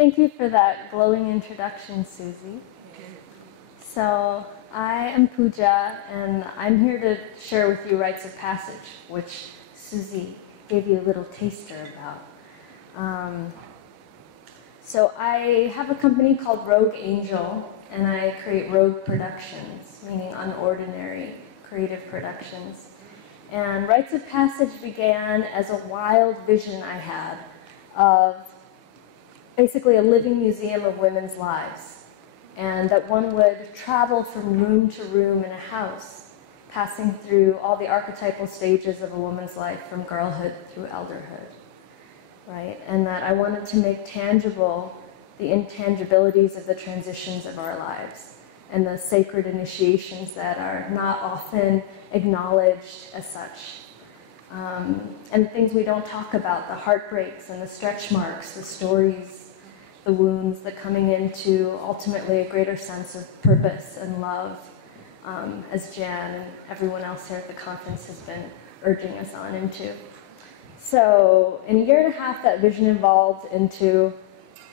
Thank you for that glowing introduction, Susie. So, I am Pooja, and I'm here to share with you rites of passage, which Susie gave you a little taster about. So I have a company called Rogue Angel, and I create rogue productions, meaning unordinary creative productions. And Rites of Passage began as a wild vision I had of basically a living museum of women's lives, and that one would travel from room to room in a house, passing through all the archetypal stages of a woman's life from girlhood through elderhood, right? And that I wanted to make tangible the intangibilities of the transitions of our lives and the sacred initiations that are not often acknowledged as such. And things we don't talk about, the heartbreaks and the stretch marks, the stories, the wounds, the coming into ultimately a greater sense of purpose and love, as Jan and everyone else here at the conference has been urging us on into. So in a year and a half, that vision evolved into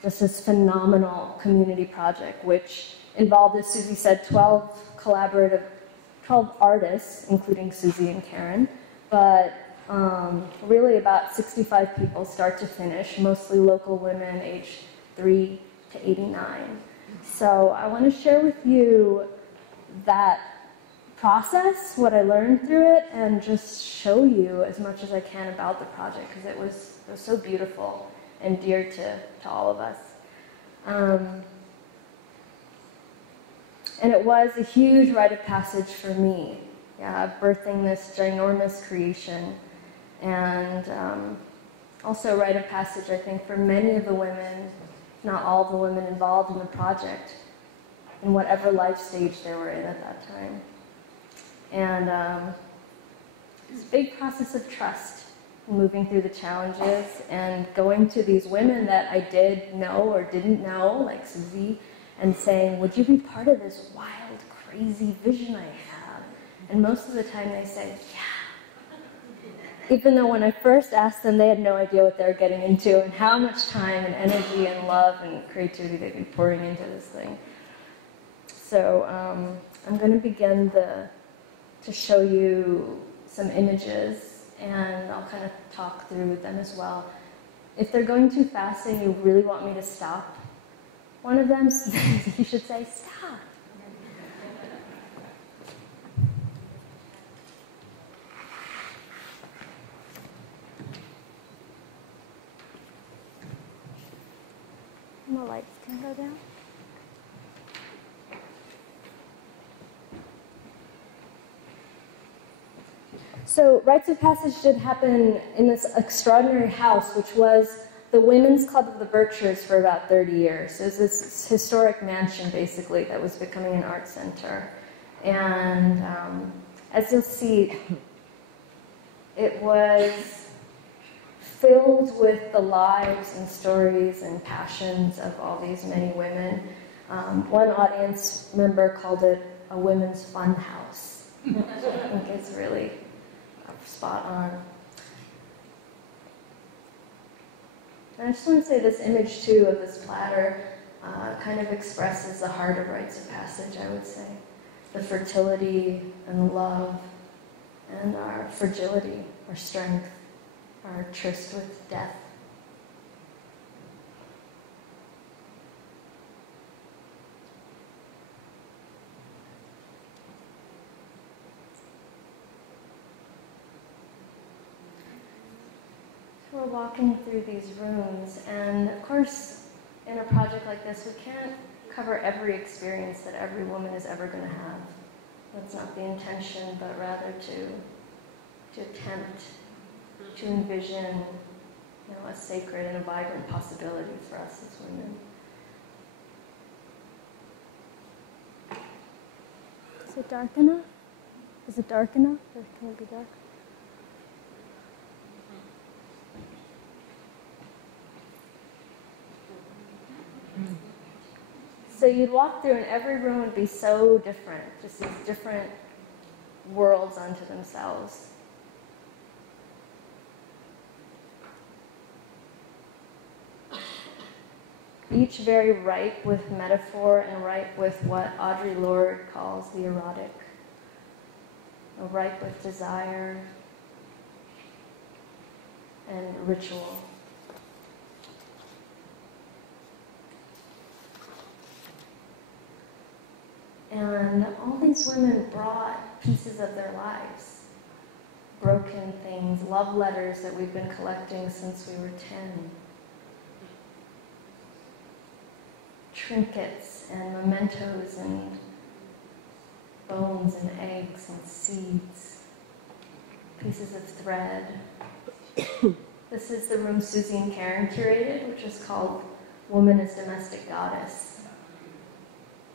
just this phenomenal community project, which involved, as Susie said, 12 artists, including Susie and Karen, but really about 65 people start to finish, mostly local women aged 3 to 89. So I want to share with you that process, what I learned through it, and just show you as much as I can about the project, because it was so beautiful and dear to all of us. And it was a huge rite of passage for me, birthing this ginormous creation, and also a rite of passage, I think, for many of the women, if not all the women involved in the project, in whatever life stage they were in at that time. And it's a big process of trust, moving through the challenges and going to these women that I did know or didn't know, like Susie, and saying, would you be part of this wild, crazy vision I have? And most of the time they say, yeah. Even though when I first asked them, they had no idea what they were getting into and how much time and energy and love and creativity they'd be pouring into this thing. So I'm going to begin to show you some images, and I'll kind of talk through them as well. If they're going too fast and you really want me to stop one of them, you should say, stop. And the lights can go down. So Rites of Passage did happen in this extraordinary house, which was the Women's Club of the Berkshires for about 30 years. It was this historic mansion, basically, that was becoming an art center. And as you'll see, it was filled with the lives and stories and passions of all these many women. One audience member called it a women's fun house. I think it's really spot on. And I just want to say this image, too, of this platter kind of expresses the heart of Rites of Passage, I would say. The fertility and love and our fragility, our strength, our tryst with death. We're walking through these rooms, and of course, in a project like this, we can't cover every experience that every woman is ever going to have. That's not the intention, but rather to attempt to envision, a sacred and a vibrant possibility for us as women. Is it dark enough? Is it dark enough, or can it be dark? So you'd walk through and every room would be so different, just these different worlds unto themselves. each very ripe with metaphor and ripe with what Audre Lorde calls the erotic, ripe with desire and ritual. And all these women brought pieces of their lives, broken things, love letters that we've been collecting since we were 10, trinkets and mementos and bones and eggs and seeds, pieces of thread. This is the room Susie and Karen curated, which is called Woman as Domestic Goddess.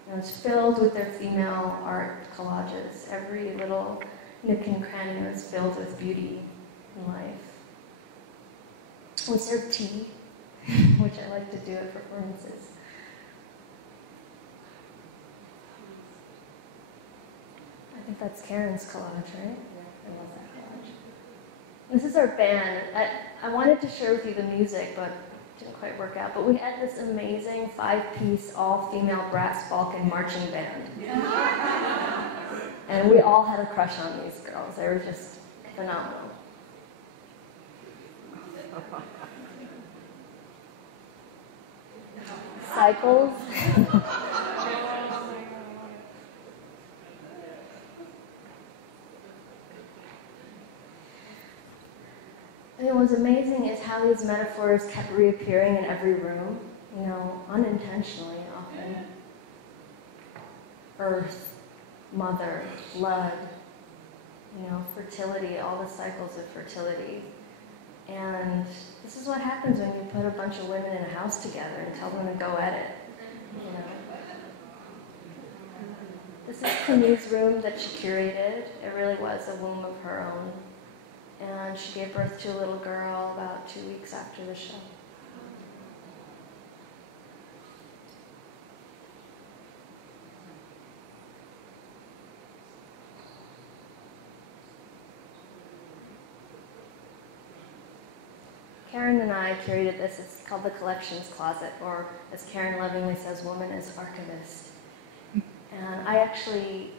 And it's filled with their female art collages. Every little nook and cranny was filled with beauty and life. We serve tea, which I like to do at performances. I think that's Karen's collage, right? Yeah, I love that collage. This is our band. I wanted to share with you the music, but it didn't quite work out. But we had this amazing 5-piece, all-female brass Balkan marching band. And we all had a crush on these girls. They were just phenomenal. Cycles. And what was amazing is how these metaphors kept reappearing in every room, you know, unintentionally often. Earth, mother, blood, you know, fertility, all the cycles of fertility. And this is what happens when you put a bunch of women in a house together and tell them to go at it, you know. This is Camille's room that she curated. It really was a womb of her own. And she gave birth to a little girl about 2 weeks after the show. Karen and I curated this. It's called the Collections Closet, or as Karen lovingly says, woman as archivist. And I actually,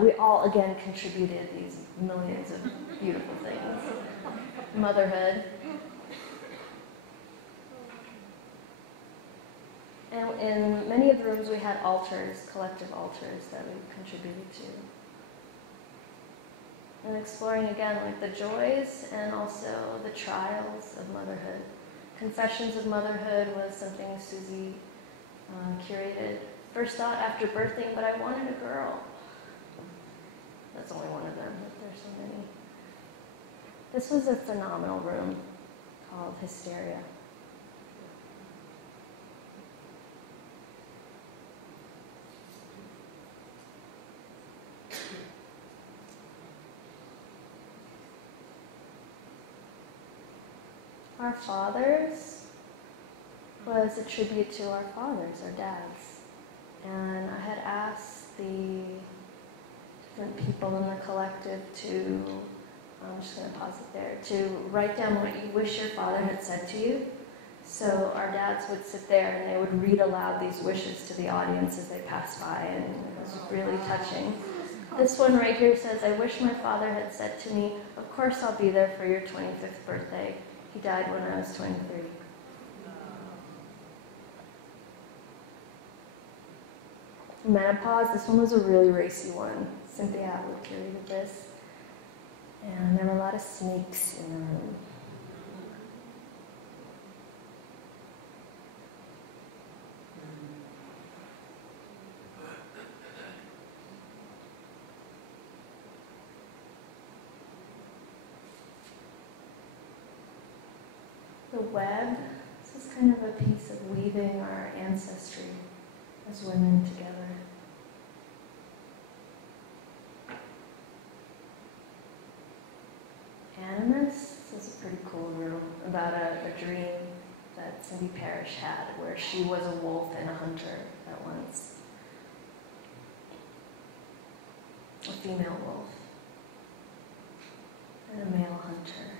we all again contributed these millions of beautiful things. Motherhood. And in many of the rooms we had altars, collective altars that we contributed to. And exploring again like the joys and also the trials of motherhood. Confessions of Motherhood was something Susie curated. First thought after birthing, but I wanted a girl. That's only one of them, but there's so many. This was a phenomenal room called Hysteria. Our fathers was a tribute to our fathers, our dads. And I had asked the different people in the collective to, I'm just going to pause it there, to write down what you wish your father had said to you. So our dads would sit there and they would read aloud these wishes to the audience as they passed by, and it was really touching. This one right here says, I wish my father had said to me, of course I'll be there for your 25th birthday. He died when I was 23. Menopause, this one was a really racy one. Cynthia Atwood curated this. And there were a lot of snakes in the room. The web, this is kind of a piece of weaving our ancestry as women together. Animus, this is a pretty cool room about a dream that Cindy Parrish had where she was a wolf and a hunter at once. A female wolf and a male hunter.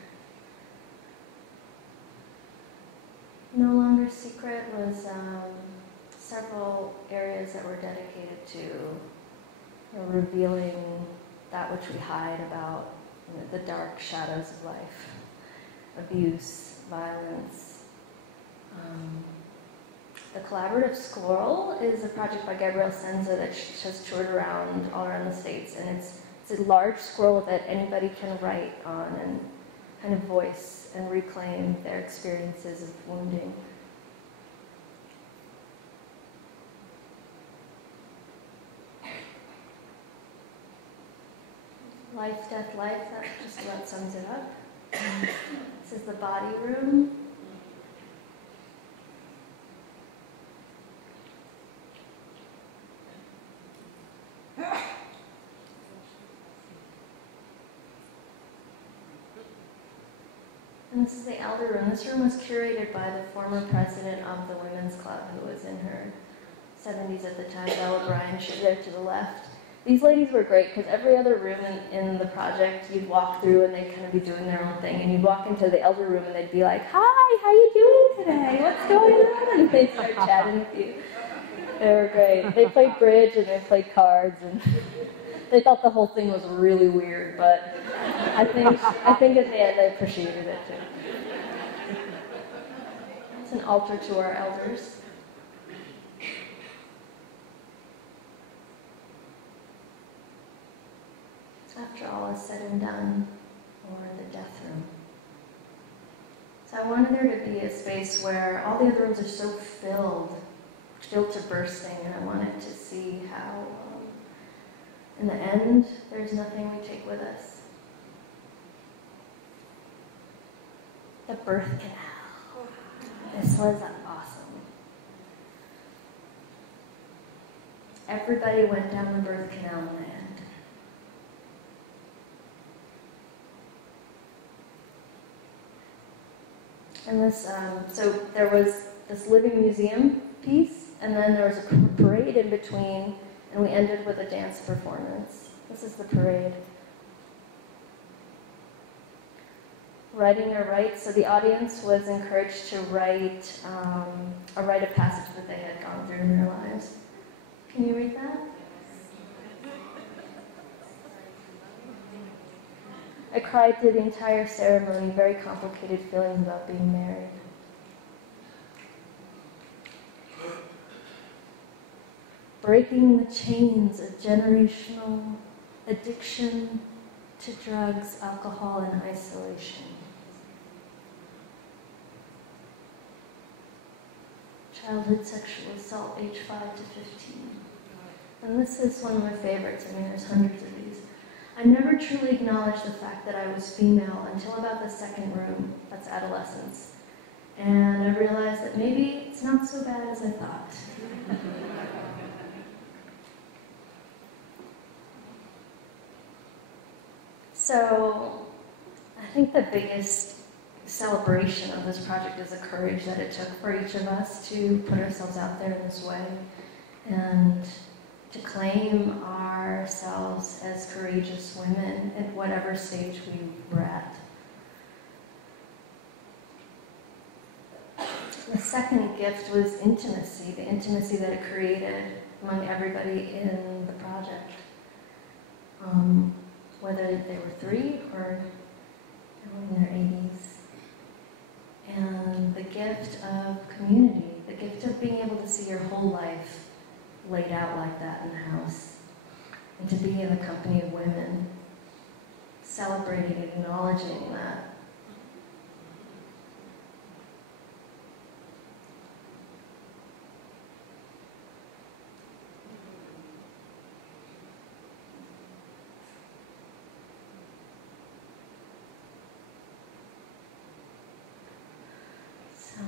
No longer Another secret was several areas that were dedicated to revealing that which we hide about the dark shadows of life, abuse, violence. The Collaborative Squirrel is a project by Gabrielle Senza that has toured around all around the States, and it's a large scroll that anybody can write on and kind of voice and reclaim their experiences of wounding. Life, Death, Life, that just about sums it up. This is the body room. And this is the elder room. This room was curated by the former president of the Women's Club, who was in her 70s at the time, Bella Bryan. She's there to the left. These ladies were great because every other room in the project you'd walk through and they'd kind of be doing their own thing, and you'd walk into the elder room and they'd be like, "Hi, how you doing today? What's going on?" And they'd start chatting with you. They were great. They played bridge and they played cards, and they thought the whole thing was really weird, but I think at the end they appreciated it too. It's an altar to our elders. After all is said and done, or the death room. So I wanted there to be a space where all the other rooms are so filled to bursting, and I wanted to see how, in the end, there's nothing we take with us. The birth canal. This was awesome. Everybody went down the birth canal in the end. And this, so there was this living museum piece, and then there was a parade in between, and we ended with a dance performance. This is the parade. Writing a rite, so the audience was encouraged to write a rite of passage that they had gone through in their lives. Can you read that? I cried through the entire ceremony, very complicated feelings about being married. Breaking the chains of generational addiction to drugs, alcohol, and isolation. Childhood sexual assault, age 5 to 15. And this is one of my favorites. I mean, there's hundreds of these. I never truly acknowledged the fact that I was female until about the second room, that's adolescence. And I realized that maybe it's not so bad as I thought. So, I think the biggest celebration of this project is the courage that it took for each of us to put ourselves out there in this way and to claim ourselves as courageous women at whatever stage we were at. The second gift was intimacy, the intimacy that it created among everybody in the project. Whether they were 3 or in their 80s. And the gift of community, the gift of being able to see your whole life laid out like that in the house, and to be in the company of women, celebrating and acknowledging that. So,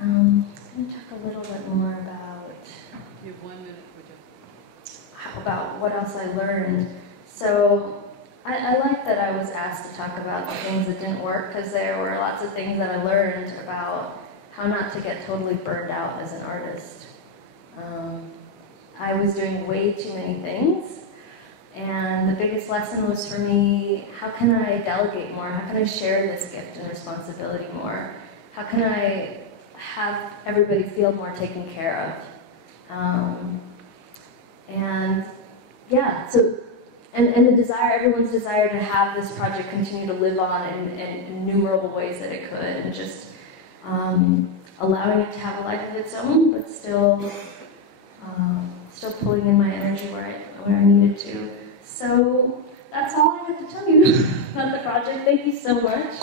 I'm going to talk a little bit more about You have 1 minute, Pooja. about what else I learned. So I like that I was asked to talk about the things that didn't work, because there were lots of things that I learned about how not to get totally burned out as an artist. I was doing way too many things, and the biggest lesson was for me, how can I delegate more? How can I share this gift and responsibility more? How can have everybody feel more taken care of. And yeah, so, and the desire, everyone's desire to have this project continue to live on in innumerable ways that it could, and just allowing it to have a life of its own, but still pulling in my energy where I needed to. So that's all I had to tell you about the project. Thank you so much.